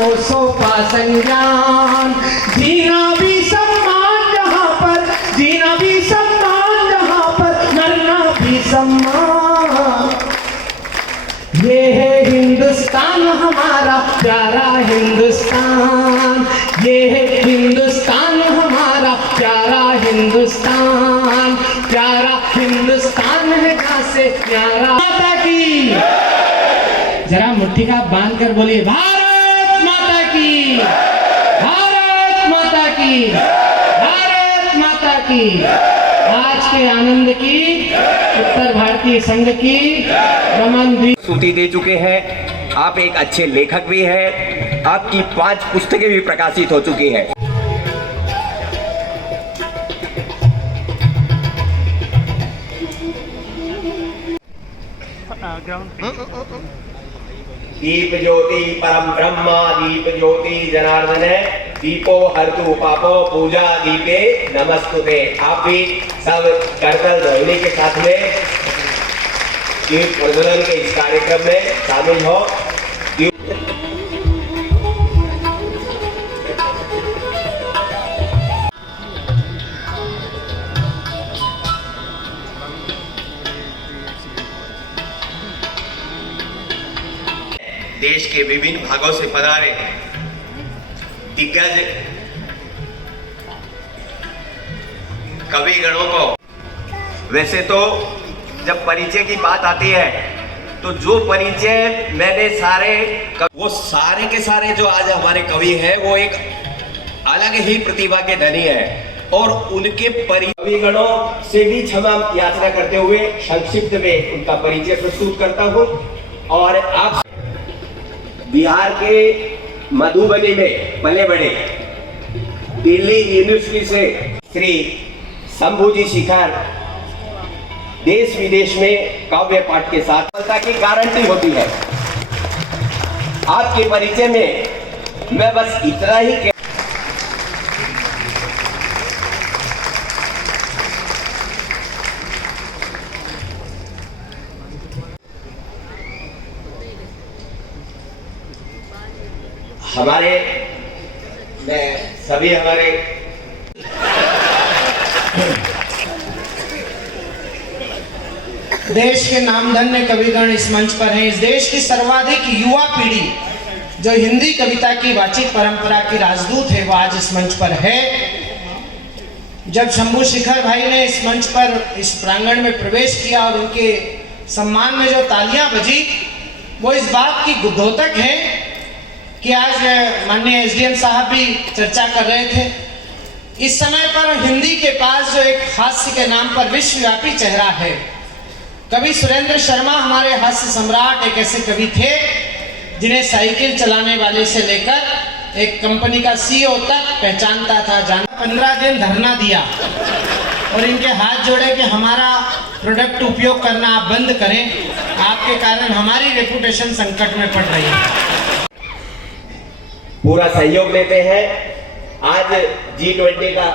को सौंपा संज्ञान, जीना भी सम्मान जहाँ पर, जीना भी सम्मान जहाँ पर, मरना भी सम्मान। ये है हिंदुस्तान हमारा प्यारा हिंदुस्तान, ये है हिंदुस्तान हमारा प्यारा हिंदुस्तान, प्यारा हिंदुस्तान है कहाँ से प्यारा। माता की जरा मुट्ठी का बांध कर बोलिए, भारत माता की, भारत माता की, भारत माता की। आज के आनंद की उत्तर भारतीय संघ की रमन भी सूची दे चुके हैं। आप एक अच्छे लेखक भी हैं, आपकी 5 पुस्तकें भी प्रकाशित हो चुकी हैं। दीप ज्योति परम ब्रह्म, दीप ज्योति जनार्दन, दीपो हरतु पापो पूजा दीपे नमस्तुते। आप भी सब करतल ध्वनि के साथ में दीप प्रज्वलन के इस कार्यक्रम में शामिल हो। देश के विभिन्न भागों से पधारे दिग्गज कविगणों को, वैसे तो जब परिचय की बात आती है तो जो परिचय मैंने वो सारे के सारे जो आज हमारे कवि हैं वो एक अलग ही प्रतिभा के धनी हैं और उनके कविगणों से भी क्षमा याचना करते हुए संक्षिप्त में उनका परिचय प्रस्तुत करता हूँ। और आप बिहार के मधुबनी में पले बड़े, दिल्ली यूनिवर्सिटी से श्री शंभूजी शिखर देश विदेश में काव्य पाठ के साथ सफलता की गारंटी होती है। आपके परिचय में मैं बस इतना ही सभी हमारे देश के नामधन्य कविगण इस मंच पर हैं। इस देश की सर्वाधिक युवा पीढ़ी जो हिंदी कविता की वाचिक परंपरा की राजदूत है वो आज इस मंच पर है। जब शंभू शिखर भाई ने इस मंच पर इस प्रांगण में प्रवेश किया और उनके सम्मान में जो तालियां बजी वो इस बात की द्योतक है कि आज माननीय एसडीएम साहब भी चर्चा कर रहे थे। इस समय पर हिंदी के पास जो एक हास्य के नाम पर विश्वव्यापी चेहरा है, कवि सुरेंद्र शर्मा हमारे हास्य सम्राट एक ऐसे कवि थे जिन्हें साइकिल चलाने वाले से लेकर एक कंपनी का सीईओ तक पहचानता था। 15 दिन धरना दिया और इनके हाथ जोड़े कि हमारा प्रोडक्ट उपयोग करना आप बंद करें, आपके कारण हमारी रेपुटेशन संकट में पड़ रही है। पूरा सहयोग लेते हैं। आज G20 का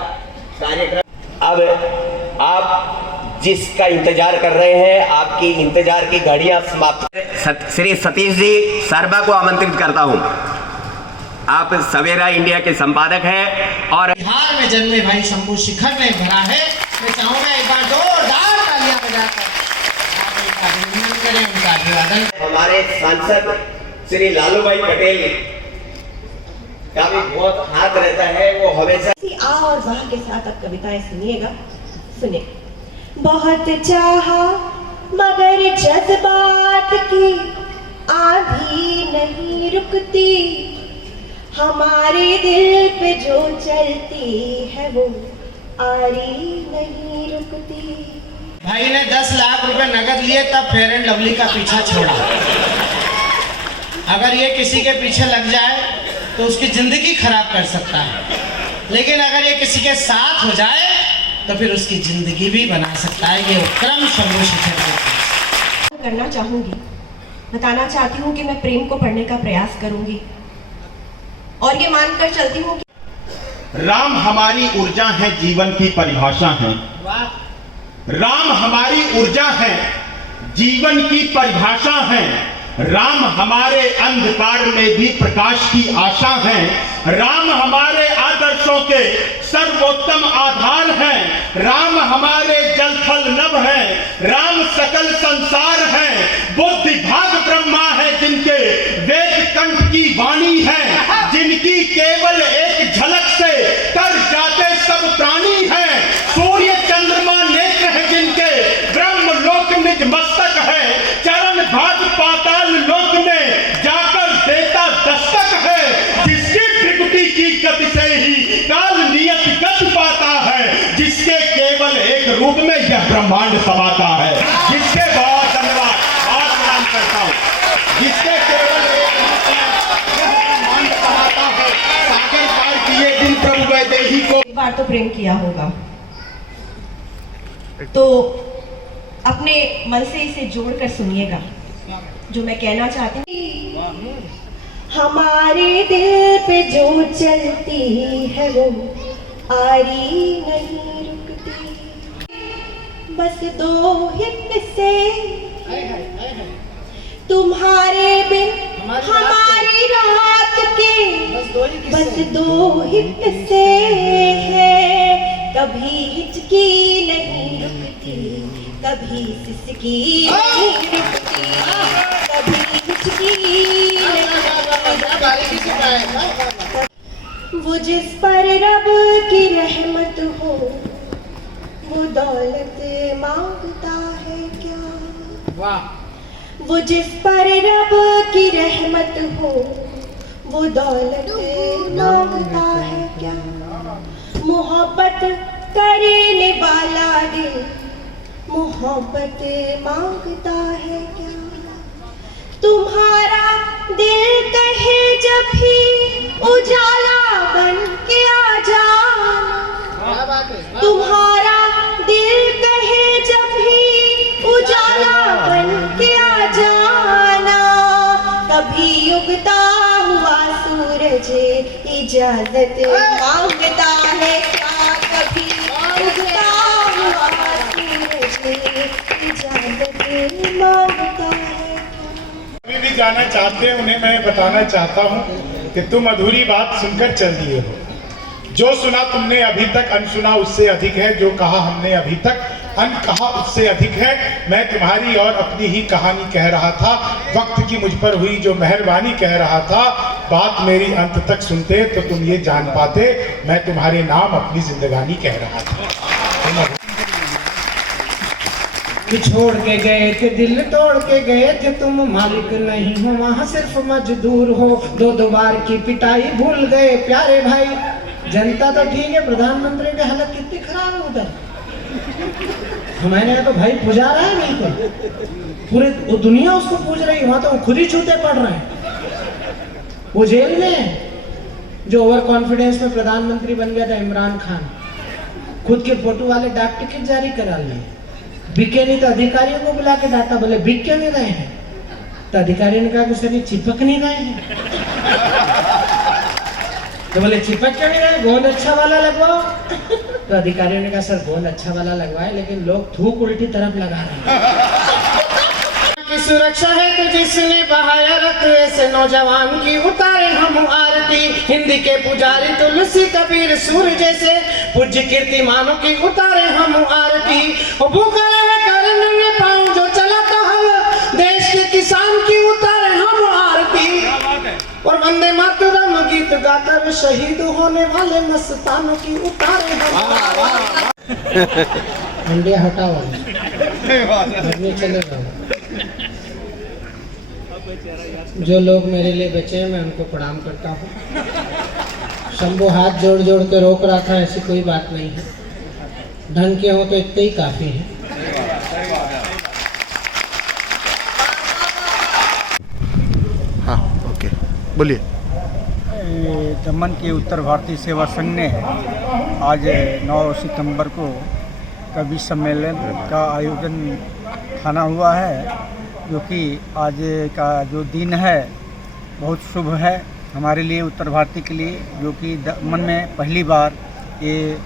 कार्यक्रम, अब आप जिसका इंतजार कर रहे हैं, आपकी इंतजार की घड़ियां समाप्त। श्री सतीश जी सरबा को आमंत्रित करता हूं। आप सवेरा इंडिया के संपादक हैं और बिहार में जन्मे भाई शंभू शिखर ने भरा है। मैं चाहूंगा एक बार जोरदार तालियां बजाकर आप उनका अभिनंदन करें, उनका अभिवादन। हमारे सांसद श्री लालू भाई पटेल का भी बहुत हाथ रहता है, वो हमेशा आ और वाह के साथ आप कविताएं सुनिएगा। सुने। बहुत चाहा मगर जज्बात की आंधी नहीं रुकती, हमारे दिल पे जो चलती है वो आरी नहीं रुकती। भाई ने 10 लाख रुपए नगद लिए तब फेयर एंड लवली का पीछा छोड़ा। अगर ये किसी के पीछे लग जाए तो उसकी जिंदगी खराब कर सकता है, लेकिन अगर ये किसी के साथ हो जाए तो फिर उसकी जिंदगी भी बना सकता है। ये उत्क्रम शंभू शिखर करना चाहूंगी, बताना चाहती हूँ कि मैं प्रेम को पढ़ने का प्रयास करूंगी और ये मानकर चलती हूँ कि राम हमारी ऊर्जा है, जीवन की परिभाषा है। राम हमारी ऊर्जा है, जीवन की परिभाषा है। राम हमारे अंधकार में भी प्रकाश की आशा है। राम हमारे आदर्शों के सर्वोत्तम आधार हैं। राम हमारे जल थल नभ हैं। राम सकल संसार है। बुद्धि भाग ब्रह्मा है जिनके वेद कंठ की वाणी है। जिनकी केवल एक झलक से तर जाते सब प्राणी हैं। सूर्य चंद्रमा नेत्र है जिनके ब्रह्म लोक निज मस्तक है। चरण भाग पाताल लोक में जाकर देता दस्तक है। जिसकी प्रकृति की गति से ही काल नियत गति पाता है। जिसके केवल एक रूप में यह ब्रह्मांड समाता है। जिसके बहुत धन्यवाद, बहुत प्रणाम करता हूँ। जिसके केवल एक रूप में यह ब्रह्मांड समाता है। सागर पार किए दिन प्रभु वैदेही को एक बार तो प्रेम किया होगा, तो अपने मन से इसे जोड़कर सुनिएगा जो मैं कहना चाहती हूँ। हमारे दिल पे जो चलती है वो आरी नहीं रुकती। बस दो हित से तुम्हारे बिन हमारी रात के बस दो हित से है। कभी हिचकी नहीं रुकती, कभी सिसकी नहीं रुकती, कभी हिचकी नहीं। वो जिस पर रब की रहमत हो वो दौलत मांगता है क्या। वो जिस पर रब की रहमत हो वो दौलत मांगता है क्या। मोहब्बत करने वाला दिल मोहब्बत मांगता है क्या। तुम्हारा दिल कहे जब भी उजाला बन के आ जाना। तुम्हारा दिल कहे जब भी उजाला बन के आ जाना। कभी उगता हुआ सूरज इजाजत मांगता है क्या। कभी उगता हुआ सूरज इजाजत मांगता है। अभी भी गाना चाहते हैं उन्हें मैं बताना चाहता हूँ कि तुम अधूरी बात सुनकर चल दिए हो। जो सुना तुमने अभी तक, अनसुना उससे अधिक है। जो कहा हमने अभी तक, अन कहा उससे अधिक है। मैं तुम्हारी और अपनी ही कहानी कह रहा था। वक्त की मुझ पर हुई जो मेहरबानी कह रहा था। बात मेरी अंत तक सुनते तो तुम ये जान पाते मैं तुम्हारे नाम अपनी जिंदगानी कह रहा था। छोड़ के गए थे, दिल तोड़ के गए थे, तुम मालिक नहीं हो वहाँ सिर्फ मजदूर हो। दो बार की पिटाई भूल गए प्यारे भाई। जनता तो ठीक है, प्रधानमंत्री की हालत कितनी खराब है उधर। हमारे यहाँ तो भाई पुजा रहा है, नहीं तो पूरे दुनिया उसको पूज रही है। वहाँ तो खुद ही छूते पड़ रहे हैं। वो जेल में है जो ओवर कॉन्फिडेंस में प्रधानमंत्री बन गया था, इमरान खान। खुद के फोटो वाले डाक टिकट जारी करा लिए। बिके नहीं तो अधिकारियों को बुला के डाटा, बोले बिक क्यों नहीं गए हैं। तो अधिकारियों ने कहा कि सर ये चिपक नहीं गए हैं। तो बोले चिपक क्यों नहीं गए, गोंद अच्छा वाला लगवाओ। तो अधिकारियों ने कहा सर गोंद अच्छा वाला लगवाए लेकिन लोग थूक उल्टी तरफ लगा रहे हैं। की सुरक्षा है तो जिसने बहाया रक्त ऐसे नौजवान की उतारे हम आरती। हिंदी के पुजारी तुलसी कबीर सूर्य जैसे पूज्य कीर्तिमानों की उतारे हम आरती। भूखा रहे करने में पाऊं जो चला तो हल देश के किसान की उतारे हम आरती। और वंदे मातरम गीत गाकर शहीद होने वाले मस्तानों की उतारे हम। इंडिया हटाओ, चले जाओ। जो लोग मेरे लिए बचे हैं मैं उनको प्रणाम करता हूँ। शंभू हाथ जोड़ जोड़ के रोक रहा था, ऐसी कोई बात नहीं है। ढंग के हो तो इतने ही काफी है। हाँ ओके बोलिए। दमन के उत्तर भारतीय सेवा संघ ने आज 9 सितंबर को कवि सम्मेलन का आयोजन ठाना हुआ है, जो कि आज का जो दिन है बहुत शुभ है हमारे लिए, उत्तर भारतीय के लिए, जो कि दमन में पहली बार ये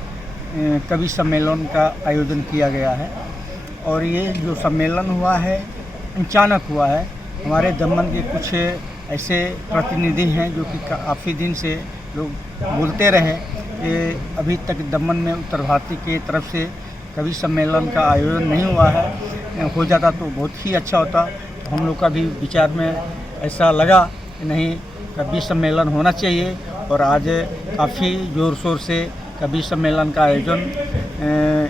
कवि सम्मेलन का आयोजन किया गया है। और ये जो सम्मेलन हुआ है अचानक हुआ है, हमारे दमन के कुछ ऐसे प्रतिनिधि हैं जो कि काफ़ी दिन से लोग बोलते रहे कि अभी तक दमन में उत्तर भारती के तरफ से कवि सम्मेलन का आयोजन नहीं हुआ है। हो जाता तो बहुत ही अच्छा होता। तो हम लोग का भी विचार में ऐसा लगा कि नहीं, कवि सम्मेलन होना चाहिए। और आज काफ़ी ज़ोर शोर से कवि सम्मेलन का आयोजन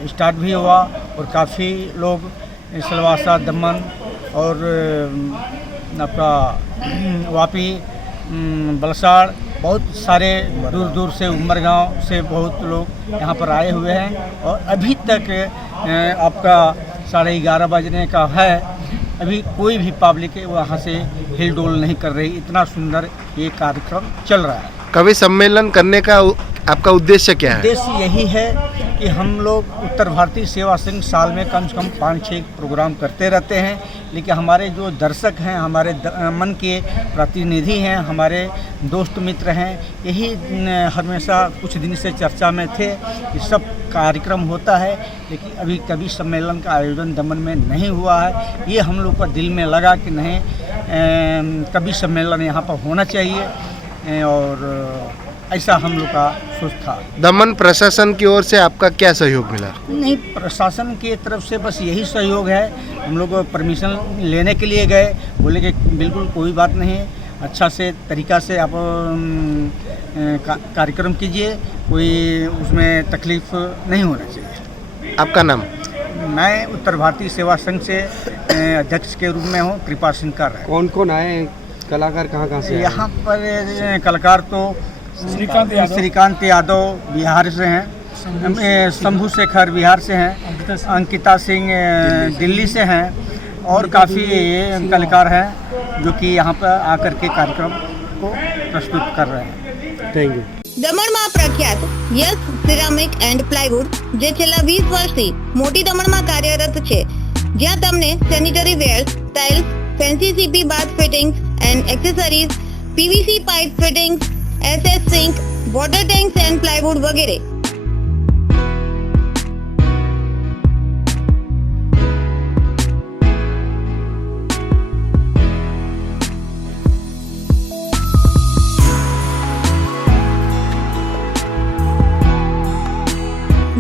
स्टार्ट भी हुआ और काफ़ी लोग सिलवासा, दमन और आपका वापी, बलसाड़, बहुत सारे दूर दूर से, उमरगांव से बहुत लोग यहाँ पर आए हुए हैं। और अभी तक आपका 11:30 बजने का है, अभी कोई भी पब्लिक वहाँ से हिलडोल नहीं कर रही। इतना सुंदर ये कार्यक्रम चल रहा है। कवि सम्मेलन करने का आपका उद्देश्य क्या है? उद्देश्य यही है कि हम लोग उत्तर भारतीय सेवा संघ साल में कम से कम 5-6 प्रोग्राम करते रहते हैं, लेकिन हमारे जो दर्शक हैं, हमारे मन के प्रतिनिधि हैं, हमारे दोस्त मित्र हैं, यही हमेशा कुछ दिन से चर्चा में थे कि सब कार्यक्रम होता है, लेकिन अभी कवि सम्मेलन का आयोजन दमन में नहीं हुआ है। ये हम लोग का दिल में लगा कि नहीं, कवि सम्मेलन यहाँ पर होना चाहिए और ऐसा हम लोग का सोच था। दमन प्रशासन की ओर से आपका क्या सहयोग मिला? नहीं, प्रशासन की तरफ से बस यही सहयोग है। हम लोग परमिशन लेने के लिए गए, बोले कि बिल्कुल कोई बात नहीं, अच्छा से तरीका से आप कार्यक्रम कीजिए, कोई उसमें तकलीफ नहीं होना चाहिए। आपका नाम? मैं उत्तर भारतीय सेवा संघ से अध्यक्ष के रूप में हूँ, कृपा सिंह कर रहा है। कौन कौन आए कलाकार, कहाँ से आए? यहाँ पर कलाकार तो श्रीकांत यादव बिहार से हैं, शंभू शेखर बिहार से हैं, अंकिता सिंह दिल्ली से हैं और काफ़ी कलाकार हैं जो कि यहाँ पर आकर के कार्यक्रम को प्रस्तुत कर रहे हैं। Thank you. દમણમાં પ્રખ્યાત યસ સિરામિક એન્ડ પ્લાયવુડ જે છેલ્લા 20 વર્ષથી મોટી દમણમાં કાર્યરત છે, જ્યાં તમને sanitary wares, tiles, fancy CP bath fittings and accessories, PVC pipe fittings, SS sink, water tanks and plywood વગેરે।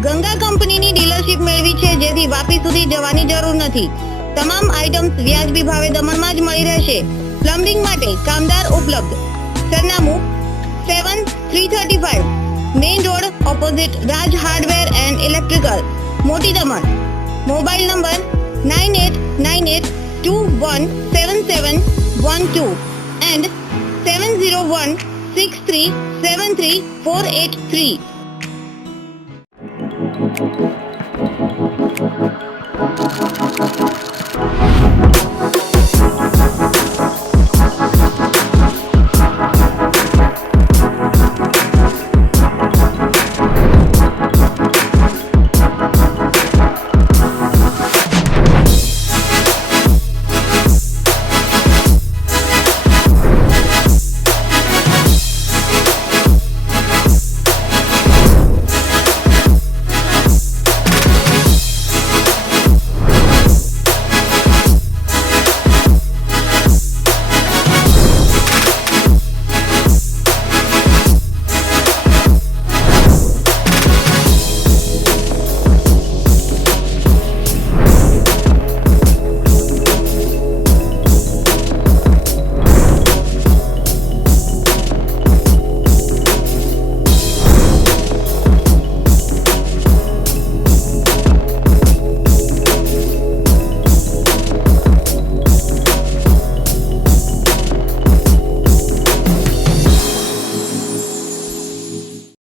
ગંગા કંપનીની ડીલરશીપ મેળવી છે, જેથી વાપી સુધી જવાની જરૂર નથી। તમામ આઇટમ્સ વ્યાજબી ભાવે દમણમાં જ મળી રહેશે। પ્લમ્બિંગ માટે કામદાર ઉપલબ્ધ। સરનામું 7335 main road opposite Raj hardware and electrical, મોટી દમણ। Mobile number 9898217712 and 7016373483।